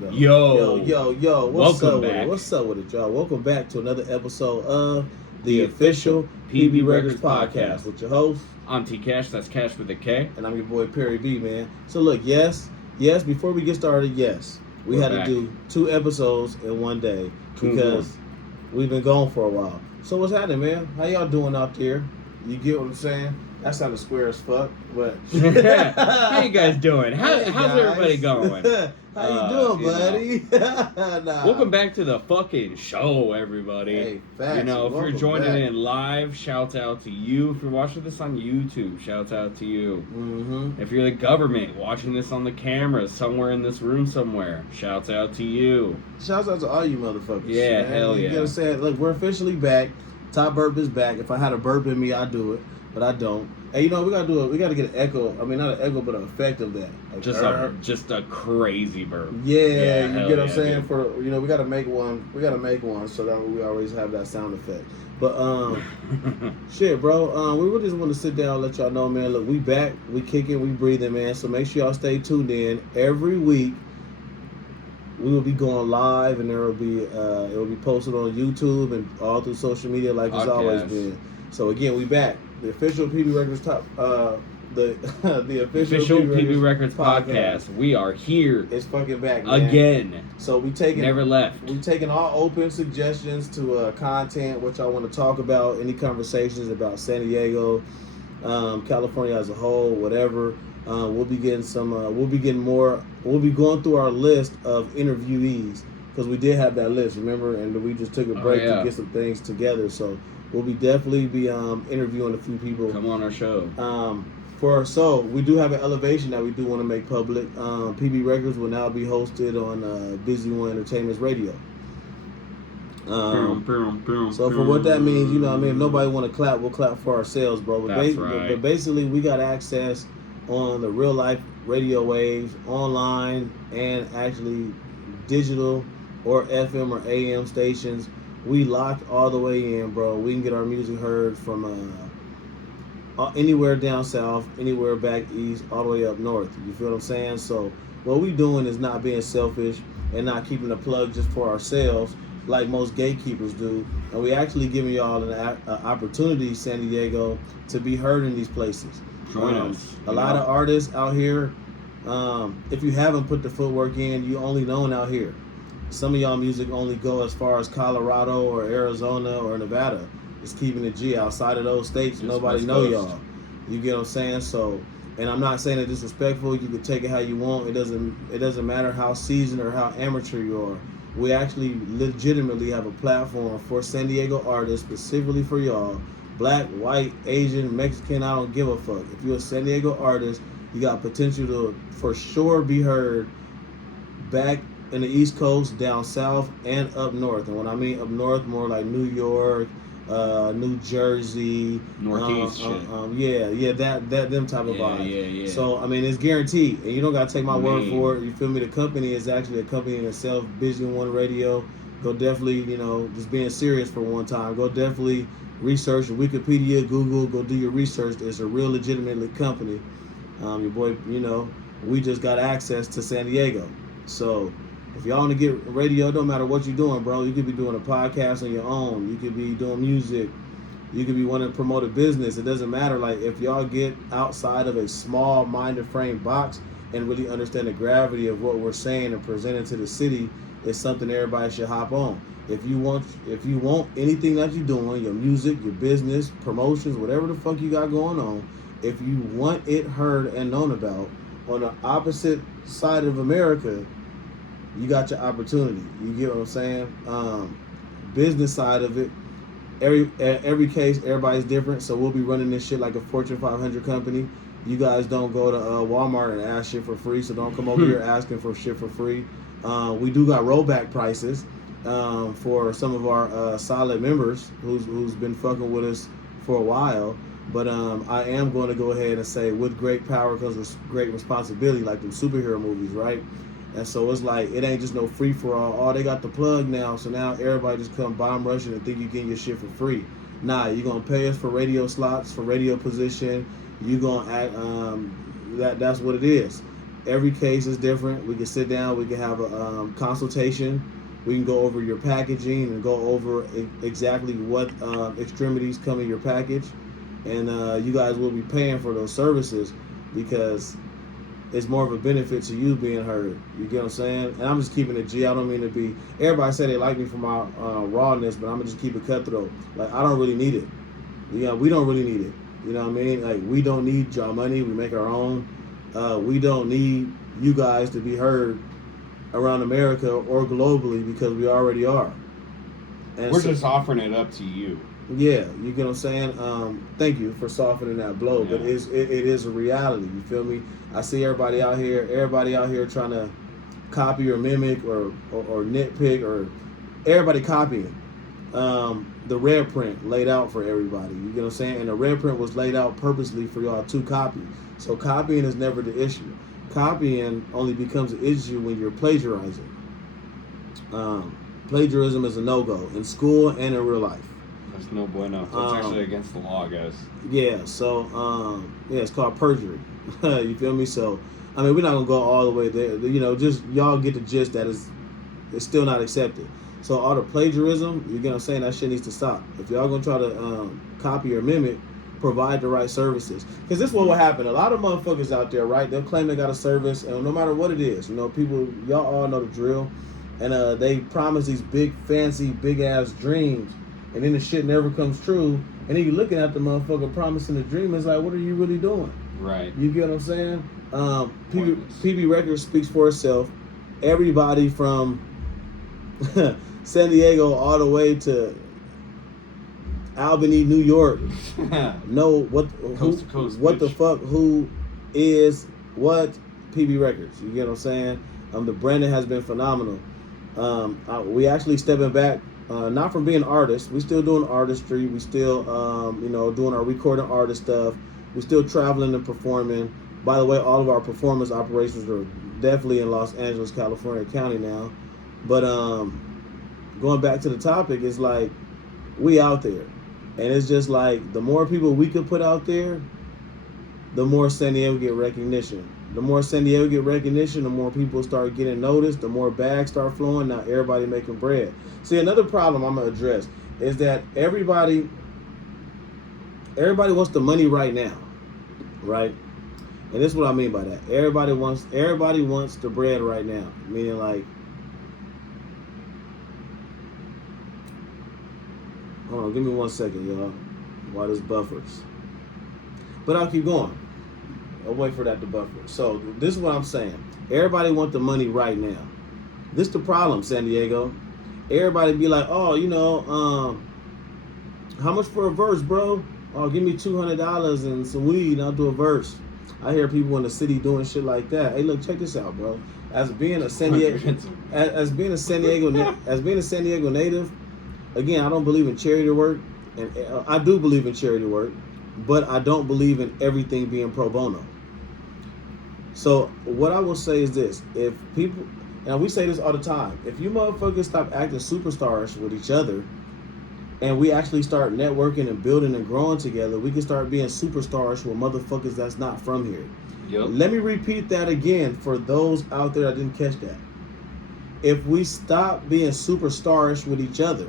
Yo. Yo. What's Welcome up back. with it? What's up with it, y'all? Welcome back to another episode of the official PB Records podcast with your host. I'm T Cash, that's Cash with a K. And I'm your boy Perry B, man. So look, yes, before we get started, we had to do 2 episodes in one day because we've been gone for a while. So what's happening, man? How y'all doing out there? You get what I'm saying? That sounded square as fuck, but how you guys doing? How's everybody going? How you doing, buddy? Welcome back to the fucking show, everybody. Hey, facts. If you're joining in live, shout out to you. If you're watching this on YouTube, shout out to you. Mm-hmm. If you're the government watching this on the camera somewhere in this room somewhere, shout out to you. Shouts out to all you motherfuckers. Yeah, man. hell yeah. You gotta say it. Look, we're officially back. Top Burp is back. If I had a burp in me, I'd do it, but I don't. Hey, we gotta get an echo. I mean, not an echo, but an effect of that. Like, just a crazy burp. Yeah, you get what I'm saying? Dude. We gotta make one. We gotta make one so that we always have that sound effect. But shit, bro. We really just want to sit down and let y'all know, man. Look, we back, we kicking, we breathing, man. So make sure y'all stay tuned in every week. We will be going live, and it will be posted on YouTube and all through social media like it's always been. So again, we back. The official PB Records the official PB Records podcast. We are here. It's fucking back, man. Again. So never left. We taking all open suggestions to content, what y'all want to talk about, any conversations about San Diego, California as a whole, whatever. We'll be going through our list of interviewees because we did have that list, remember? And we just took a break to get some things together. So we'll definitely be interviewing a few people. Come on our show. So we do have an elevation that we do want to make public. PB Records will now be hosted on Busy One Entertainment's radio. So for what that means, if nobody want to clap, we'll clap for ourselves, bro. But basically, we got access on the real life radio waves, online, and actually digital or FM or AM stations. We locked all the way in, bro. We can get our music heard from anywhere down south, anywhere back east, all the way up north. You feel what I'm saying? So what we doing is not being selfish and not keeping the plug just for ourselves like most gatekeepers do. And we actually giving y'all an opportunity, San Diego, to be heard in these places. Join us. A lot of artists out here, if you haven't put the footwork in, you only known out here. Some of y'all music only go as far as Colorado or Arizona or Nevada. It's keeping it G. Outside of those states, nobody know y'all. You get what I'm saying? So, and I'm not saying it disrespectful. You can take it how you want. It doesn't matter how seasoned or how amateur you are. We actually legitimately have a platform for San Diego artists, specifically for y'all. Black, white, Asian, Mexican, I don't give a fuck. If you're a San Diego artist, you got potential to for sure be heard back in the East Coast, down south, and up north. And when I mean up north, more like New York, New Jersey, Northeast them type of vibe. Yeah. So I mean, it's guaranteed, and you don't gotta take my word for it. You feel me? The company is actually a company in itself. Busy One Radio. Go definitely, just being serious for one time. Go definitely research Wikipedia, Google. Go do your research. It's a real legitimate company. Your boy, we just got access to San Diego, so. If y'all want to get radio, don't matter what you're doing, bro. You could be doing a podcast on your own. You could be doing music. You could be wanting to promote a business. It doesn't matter. Like, if y'all get outside of a small minded frame box and really understand the gravity of what we're saying and presenting to the city, it's something everybody should hop on. If you want anything that you're doing, your music, your business, promotions, whatever the fuck you got going on, if you want it heard and known about on the opposite side of America, you got your opportunity. You get what I'm saying? Business side of it, every case, everybody's different. So we'll be running this shit like a Fortune 500 company. You guys don't go to Walmart and ask shit for free. So don't come over here asking for shit for free. We do got rollback prices for some of our solid members who's been fucking with us for a while. But I am going to go ahead and say, with great power comes great responsibility, like them superhero movies, right? And so it's like, it ain't just no free for all. Oh, they got the plug now, so now everybody just come bomb rushing and think you getting your shit for free. Nah, you're going to pay us for radio slots, for radio position. You're going to act, that's what it is. Every case is different. We can sit down. We can have a consultation. We can go over your packaging and go over exactly what extremities come in your package, and you guys will be paying for those services because it's more of a benefit to you being heard. You get what I'm saying? And I'm just keeping it G. I don't mean to be. Everybody say they like me for my rawness, but I'm gonna just keep it cutthroat. Like, I don't really need it. We don't really need it. You know what I mean? Like, we don't need your money. We make our own. We don't need you guys to be heard around America or globally because we already are. And we're just offering it up to you. Yeah, you get what I'm saying? Thank you for softening that blow, but it is a reality. You feel me? I see everybody out here trying to copy or mimic or nitpick, or everybody copying. The red print laid out for everybody. You get what I'm saying? And the red print was laid out purposely for y'all to copy. So copying is never the issue. Copying only becomes an issue when you're plagiarizing. Plagiarism is a no-go in school and in real life. That's no bueno. That's actually against the law, guys. Yeah, so it's called perjury. You feel me? So, I mean, we're not gonna go all the way there. You know, just y'all get the gist that it's still not accepted. So all the plagiarism, you get what I'm saying, that shit needs to stop. If y'all gonna try to copy or mimic, provide the right services. Because this is what will happen. A lot of motherfuckers out there, right? They'll claim they got a service, and no matter what it is, you know, people, y'all all know the drill. And they promise these big, fancy, big-ass dreams, and then the shit never comes true. And then you're looking at the motherfucker promising the dream. It's like, what are you really doing? Right. You get what I'm saying? PB Records speaks for itself. Everybody from San Diego all the way to Albany, New York, know what the fuck, who is what PB Records. You get what I'm saying? The branding has been phenomenal. We actually stepping back, not from being artists. We still doing artistry. We still, doing our recording artist stuff. We still traveling and performing. By the way, all of our performance operations are definitely in Los Angeles, California County now. But going back to the topic, it's like we out there. And it's just like the more people we could put out there, the more San Diego get recognition. The more San Diego get recognition, the more people start getting noticed, the more bags start flowing. Now everybody making bread. See, another problem I'm gonna address is that everybody wants the money right now, right? And this is what I mean by that. Everybody wants the bread right now. Meaning like, hold on, give me 1 second, y'all, while this buffers. But I'll keep going. I'll wait for that to buffer. So this is what I'm saying. Everybody want the money right now. This the problem, San Diego. Everybody be like, oh, how much for a verse, bro? Oh, give me $200 and some weed and I'll do a verse. I hear people in the city doing shit like that. Hey, look, check this out, bro. As being a San Diego native, again, I don't believe in charity work, and I do believe in charity work, but I don't believe in everything being pro bono. So what I will say is this: if people, and we say this all the time, if you motherfuckers stop acting superstars with each other, and we actually start networking and building and growing together, we can start being superstars with motherfuckers that's not from here. Yep. Let me repeat that again for those out there that didn't catch that. If we stop being superstars with each other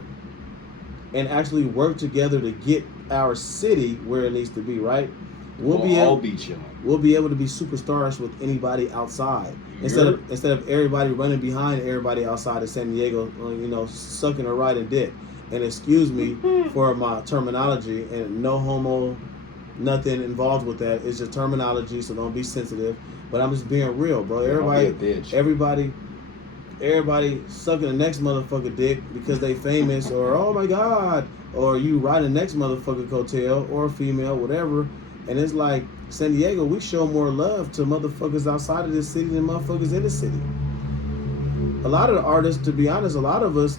and actually work together to get our city where it needs to be, right? We'll be chilling. We'll be able to be superstars with anybody outside. Instead of everybody running behind everybody outside of San Diego, sucking or riding dick. And excuse me for my terminology, and no homo, nothing involved with that. It's just terminology, so don't be sensitive. But I'm just being real, bro. Everybody sucking the next motherfucker dick because they famous, or oh my god, or you ride the next motherfucker coattail, or female, whatever. And it's like, San Diego, we show more love to motherfuckers outside of this city than motherfuckers in the city. A lot of the artists, to be honest, a lot of us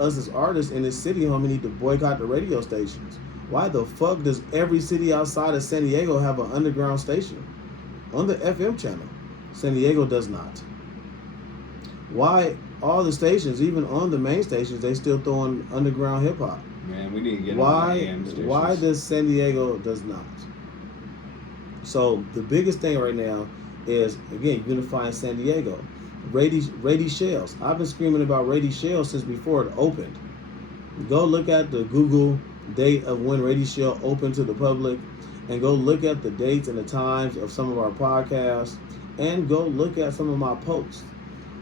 as artists in this city, homie, need to boycott the radio stations. Why the fuck does every city outside of San Diego have an underground station on the FM channel? San Diego does not. Why all the stations, even on the main stations, they still throwing underground hip hop? Man, we need to get on the AM stations. Why does San Diego does not? So the biggest thing right now is, again, unifying San Diego. Rady Shells. I've been screaming about Rady Shells since before it opened. Go look at the Google date of when Rady Shell opened to the public, and go look at the dates and the times of some of our podcasts, and go look at some of my posts.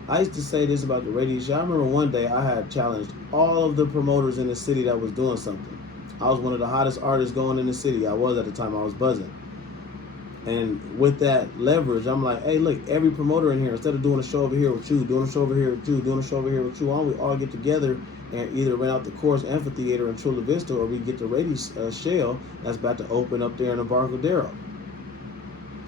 I used to say this about the radio show. I remember one day I had challenged all of the promoters in the city that was doing something. I was one of the hottest artists going in the city. I was at the time. I was buzzing. And with that leverage, I'm like, hey, look, every promoter in here, instead of doing a show over here with you, doing a show over here with you, doing a show over here with you, why don't we all get together and either rent out the Course Amphitheater in Chula Vista, or we get the Radio Shell that's about to open up there in Embarcadero.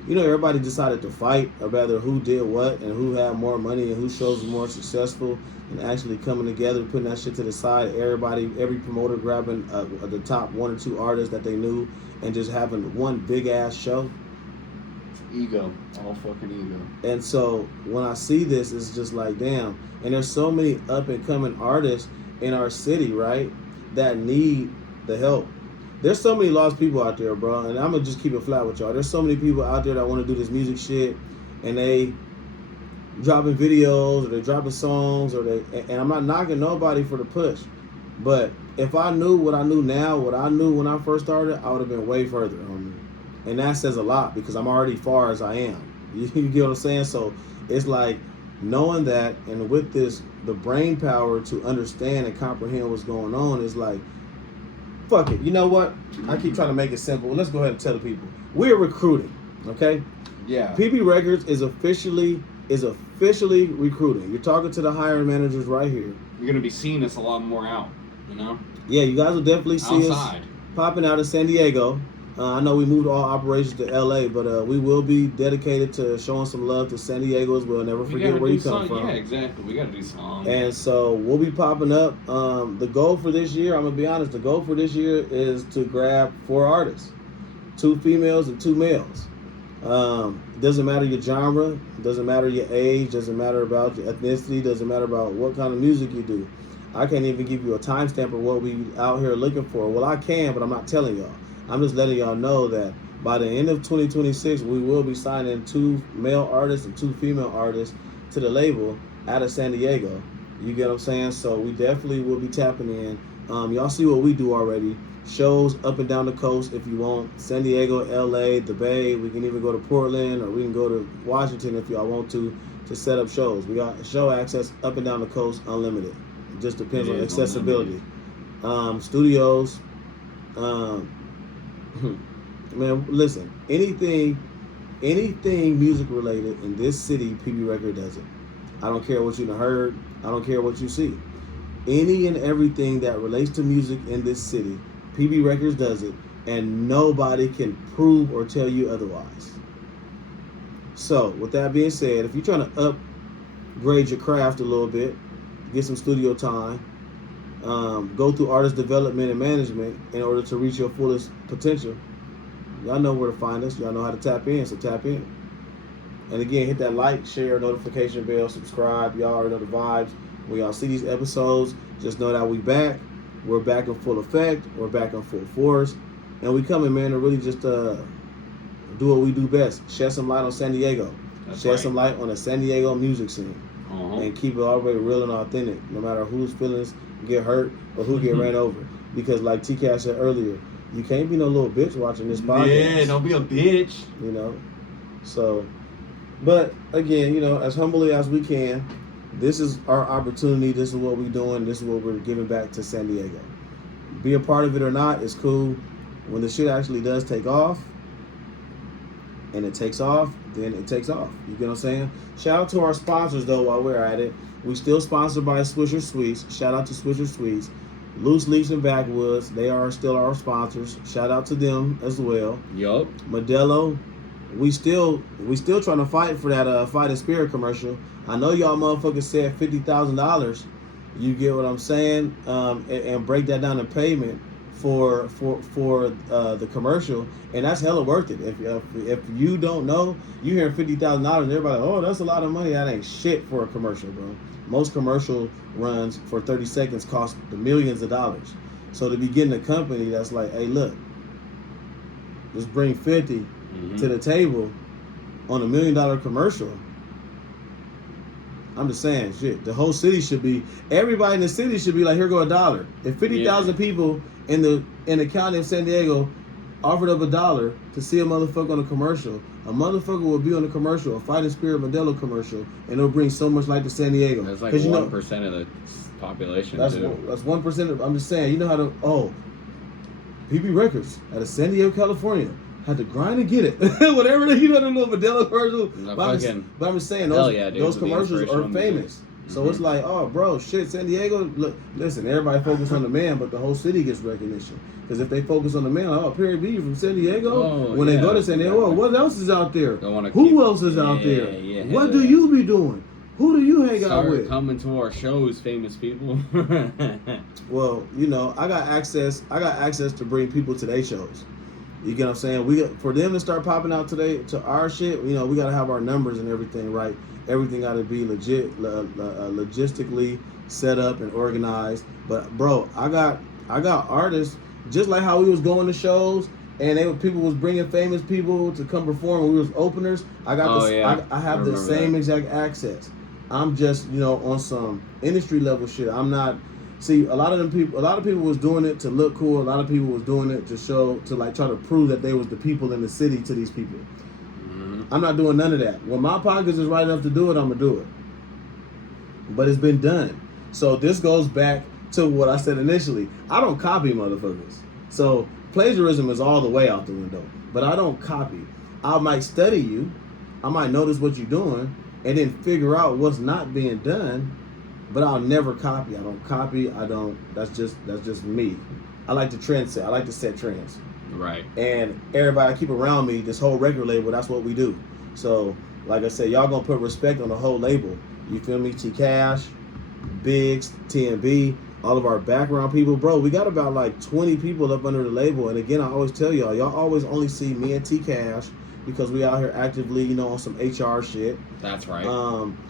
You know, everybody decided to fight about who did what and who had more money and who shows was more successful, and actually coming together, putting that shit to the side. Every promoter grabbing the top one or two artists that they knew and just having one big ass show. Ego, all fucking ego. And so when I see this, it's just like, damn. And there's so many up and coming artists in our city, right, that need the help. There's so many lost people out there, bro, and I'm gonna just keep it flat with y'all. There's so many people out there that want to do this music shit, and they dropping videos, or they dropping songs, or and I'm not knocking nobody for the push, but if I knew what I knew now, what I knew when I first started, I would have been way further on me. And that says a lot, because I'm already far as I am. You get what I'm saying? So it's like knowing that, and with this, the brain power to understand and comprehend what's going on is like, fuck it. You know what? I keep trying to make it simple. Let's go ahead and tell the people. We're recruiting, okay? Yeah. PB Records is officially recruiting. You're talking to the hiring managers right here. You're going to be seeing us a lot more out, you know? Yeah, you guys will definitely see outside. Us popping out in San Diego. I know we moved all operations to LA, but we will be dedicated to showing some love to San Diego as well. Never forget where you come from. Yeah, exactly. We got to do something. And so we'll be popping up. The goal for this year, I'm going to be honest, the goal for this year is to grab 4 artists, 2 females and 2 males. Doesn't matter your genre, doesn't matter your age, doesn't matter about your ethnicity, doesn't matter about what kind of music you do. I can't even give you a timestamp of what we out here looking for. Well, I can, but I'm not telling y'all. I'm just letting y'all know that by the end of 2026, we will be signing 2 male artists and 2 female artists to the label out of San Diego. You get what I'm saying? So we definitely will be tapping in. Y'all see what we do already. Shows up and down the coast if you want. San Diego, LA, the Bay. We can even go to Portland, or we can go to Washington if y'all want to set up shows. We got show access up and down the coast, unlimited. It just depends on accessibility. Studios. Man, listen, anything music related in this city, PB Record does it. I don't care what you done heard. I don't care what you see. Any and everything that relates to music in this city, PB Records does it, and nobody can prove or tell you otherwise. So, with that being said, if you're trying to upgrade your craft a little bit, get some studio time, go through artist development and management in order to reach your fullest potential, y'all know where to find us. Y'all know how to tap in, so tap in. And again, hit that like, share, notification bell, subscribe. Y'all already know the vibes. When y'all see these episodes, just know that we back. We're back in full effect. We're back in full force. And we coming, man, to really just do what we do best. Shed some light on San Diego. Shed some light on the San Diego music scene. And keep it all the way real and authentic, no matter whose feelings get hurt or who get ran over. Because like T-Cash said earlier, you can't be no little bitch watching this podcast. Yeah, don't be a bitch. You know? So, but again, you know, as humbly as we can, this is our opportunity. This is what we're doing. This is what we're giving back to San Diego. Be a part of it or not, it's cool. When the shit actually does take off, and it takes off, then it takes off. You get what I'm saying? Shout out to our sponsors, though, while we're at it. We still sponsored by Swisher Sweets. Shout out to Swisher Sweets. Loose Leaves and Backwoods, they are still our sponsors. Shout out to them as well. Yup. Modelo, we still trying to fight for that Fighting Spirit commercial. I know y'all motherfuckers said $50,000. You get what I'm saying? And break that down in payment for the commercial, and that's hella worth it. If you don't know, you hear $50,000, everybody, oh, that's a lot of money. That ain't shit for a commercial, bro. Most commercial runs for 30 seconds cost the millions of dollars. So to be getting a company that's like, hey, look, let's bring 50 to the table on $1 million commercial. I'm just saying, shit. The whole city should be. Everybody in the city should be like, here go $1. If 50,000 people in the county of San Diego offered up $1 to see a motherfucker on a commercial, a motherfucker will be on a commercial, a Fighting Spirit Modelo commercial, and it'll bring so much light to San Diego. That's like 1% of the population. That's 1%. I'm just saying, you know how to. PB Records out of San Diego, California. Had to grind to get it. Whatever, the little Modelo commercial. But I'm just saying, those commercials are famous. So it's like, oh, bro, shit, San Diego, look, listen, everybody focus on the man, but the whole city gets recognition. Because if they focus on the man, Perry B from San Diego, when they go to San Diego, what else is out there? Who else is out there? What do you be doing? Who do you hang out with? Coming to our shows, famous people. Well, I got access to bring people to their shows. You get what I'm saying? For them to start popping out today to our shit, we got to have our numbers and everything right. Everything got to be logistically set up and organized. But bro, I got artists just like how we was going to shows and people was bringing famous people to come perform when we was openers. I have the same exact access. I'm just on some industry level shit. I'm not. See, a lot of people was doing it to look cool. A lot of people was doing it to show, to like try to prove that they was the people in the city to these people. Mm-hmm. I'm not doing none of that. When my pockets is right enough to do it, I'm gonna do it. But it's been done. So this goes back to what I said initially. I don't copy motherfuckers. So plagiarism is all the way out the window. But I don't copy. I might study you. I might notice what you're doing, and then figure out what's not being done. But I'll never copy. I don't copy. I don't. That's just me. I like to trend set. I like to set trends. Right. And everybody I keep around me, this whole record label, that's what we do. So, like I said, y'all gonna put respect on the whole label. You feel me? T Cash, Biggs, TNB, all of our background people. Bro, we got about like 20 people up under the label. And again, I always tell y'all always only see me and T Cash because we out here actively, on some HR shit. That's right.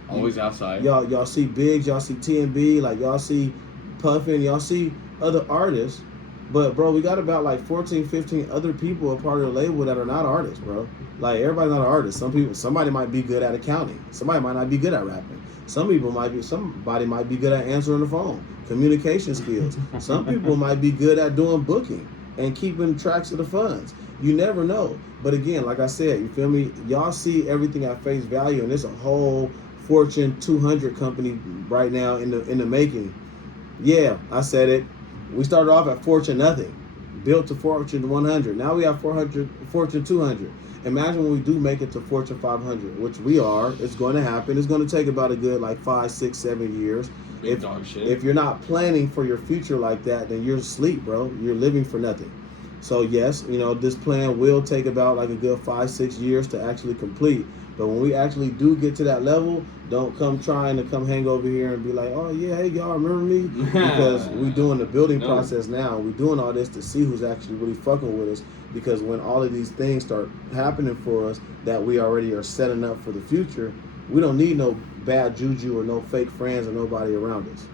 Always outside. Y'all see Biggs, y'all see TNB, like y'all see Puffin, y'all see other artists. But bro, we got about like 14, 15 other people a part of the label that are not artists, bro. Like everybody's not an artist. Somebody might be good at accounting. Somebody might not be good at rapping. Somebody might be good at answering the phone, communication skills. Some people might be good at doing booking and keeping tracks of the funds. You never know. But again, like I said, you feel me? Y'all see everything at face value, and there's a whole Fortune 200 company right now in the making. Yeah, I said it. We started off at Fortune nothing, built to Fortune 100. Now we have Fortune 200. Imagine when we do make it to Fortune 500, which we are. It's going to happen. It's going to take about a good 5, 6, 7 years. If you're not planning for your future like that, then you're asleep, bro. You're living for nothing. So yes, this plan will take about like a good 5, 6 years to actually complete. But when we actually do get to that level, don't come trying to come hang over here and be like, oh yeah, hey y'all remember me? Because we doing the building process now. We doing all this to see who's actually really fucking with us. Because when all of these things start happening for us that we already are setting up for the future, we don't need no bad juju or no fake friends or nobody around us.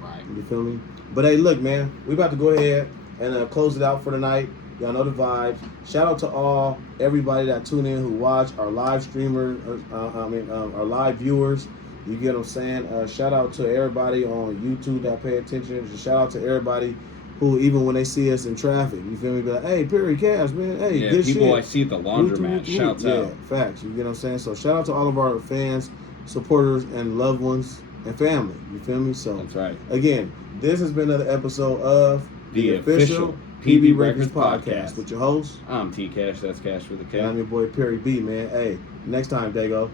Right. You feel me? But hey, look, man, we about to go ahead and close it out for the night. Y'all know the vibes. Shout out to everybody that tune in, who watch, our live streamers, our live viewers. You get what I'm saying? Shout out to everybody on YouTube that pay attention. Just shout out to everybody who, even when they see us in traffic, you feel me? Be like, hey, Perry Cash, man. Hey, good shit. People I see at the laundromat. Shouts out. Yeah, facts. You get what I'm saying? So shout out to all of our fans, supporters, and loved ones and family. You feel me? So that's right. Again, this has been another episode of the official PB Records podcast with your host. I'm T Cash. That's Cash with a K. And I'm your boy Perry B, man. Hey, next time, Dago.